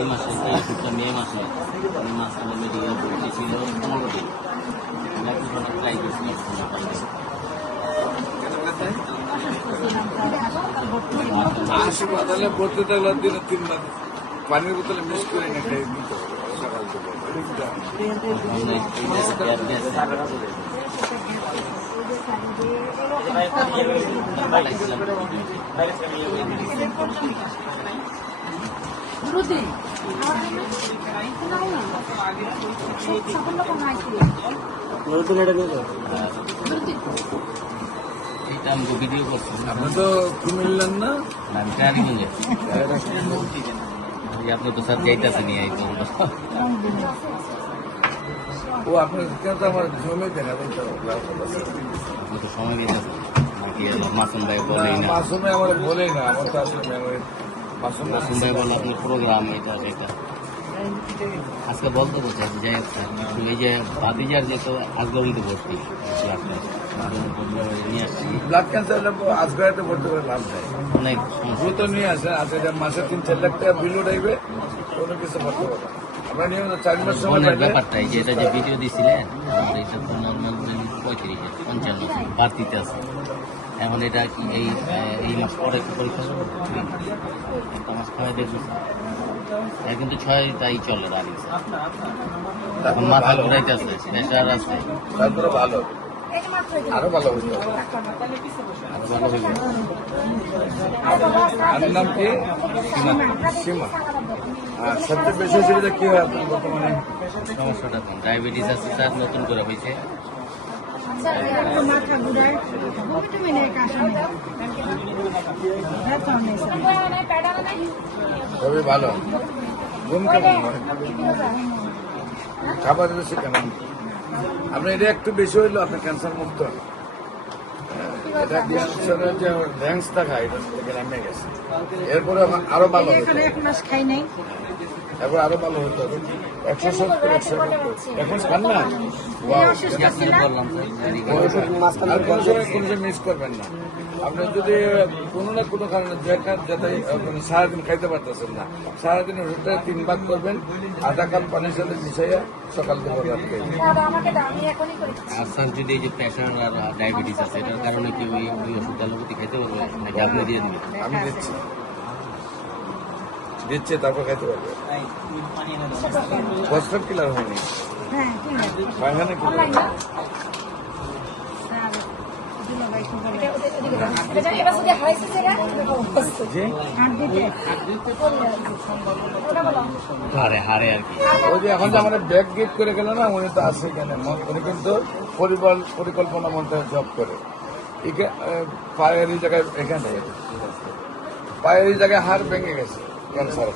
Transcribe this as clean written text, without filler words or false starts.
এই মাসে এই ওষুধটা মে মাসে এই মাঝখানে মেডিকেল ভর্তি ছিল 15 দিন। আমি একটু ট্রাই করছি হাসপাতালে ভর্তি থাকলে দিনে 3 বার পানির বোতলে মিক্স করে না খাই দিতে হবে সকাল এইটা আমাকে ভিডিও করছি। আপনি তো কুমিল্লার না? আমি কারিগঞ্জে। আপনি তো স্যার যাইতেছেন এই তো ও আপনার কেন আমার জমে দেখা যায় তো আপনি তো সময় দিতেছেন নাকি মাসুম ভাই বলেই না। মাসুমে আমার বলেই না, আমার তো আসলে মেমোরি মাসুম মাসুম ভাই বলে আপনার প্রোগ্রাম এটা সেটা আজকে বলতে বলছে যাই হোক স্যার এই যে ভাতিজার যে তো আজকে কিন্তু ভর্তি নিয়ে আসছি ব্লাড ক্যান্সার আজগাড়াতে ভর্তি করে লাভ নেই, অনেক দ্রুত নিয়ে আসে আজকে মাসে 3-4 লাখ টাকা বিল উঠাইবে কোনো কিছু করতে পারবে। আমরা নিয়মিত 4 মাস সময় অনেক পাইলে ব্যাপারটা এই যে এটা যে ভিডিও দিছিলেন আমার এটা তো নর্মাল 35-55 বাড়তিতে আছে। এখন এটা কি এই মাস পরে পরীক্ষা করবো একটা মাস খাওয়াই দেখবো এটা কিন্তু 6 তাই চলে রানি এখন মাথা ঘুরাইতে আছে প্রেশার আছে তারপরে ভালো আরো ভালো হইতে হবে। আর ভালো হইবে আর নাম কি? সীমা। আর সবচেয়ে বেশি অসুবিধা কি হয় আপনার বর্তমানে? সমস্যাটা কোন ডায়াবেটিস আছে স্যার নতুন করে হয়েছে মাথা ঘুরায় তুমি নেই কাশা খুবই ভালো। ঘুম কেমন হয়? খাবার দিচ্ছে কেমন? আপনার এটা একটু বেশি হইলো আপনার ক্যান্সার মুক্ত। এটা ক্যান্সারের যে র্যাঙ্কসটা খায় এটা থেকে নেমে গেছে, এরপরে আরো ভালো হতো, এখানে 1 মাস খাই নাই। এরপর আরো ভালো হতো। 170 এখন খান না? বললাম স্যার আর কোনো সময় মিস করবেন না। আপনি যদি কোনো না কোনো কারণে যাতে সারাদিন খাইতে পারতেছেন না, সারাদিন ওষুধটা 3 ভাগ করবেন, আধা কাপ পানির সাথে মিশাইয়া সকাল থেকে রাত খাইবেন। আর স্যার যদি এই যে প্রেশার আর ডায়াবেটিস আছে এটার কারণে কি ওই ওষুধ অ্যালোপ্যাথি খাইতে পারবে নাকি আপনি দিয়ে দিবেন? আমি দিচ্ছি তারপর খাইতে পারবে। প্রস্তাব কিলার হয়নি হ্যাঁ পায়খানা কিলার জি হারে হারে আর কি ওই যে এখন যে আমাদের ব্যাগ গিফট করে গেল না, উনি তো আছে এখানে, উনি কিন্তু পরিকল্পনা মন্ত্রে জব করে পায়ের এই জায়গায়, এখানে পায়ের এই জায়গায় হাড় ভেঙে গেছে ক্যান্সার।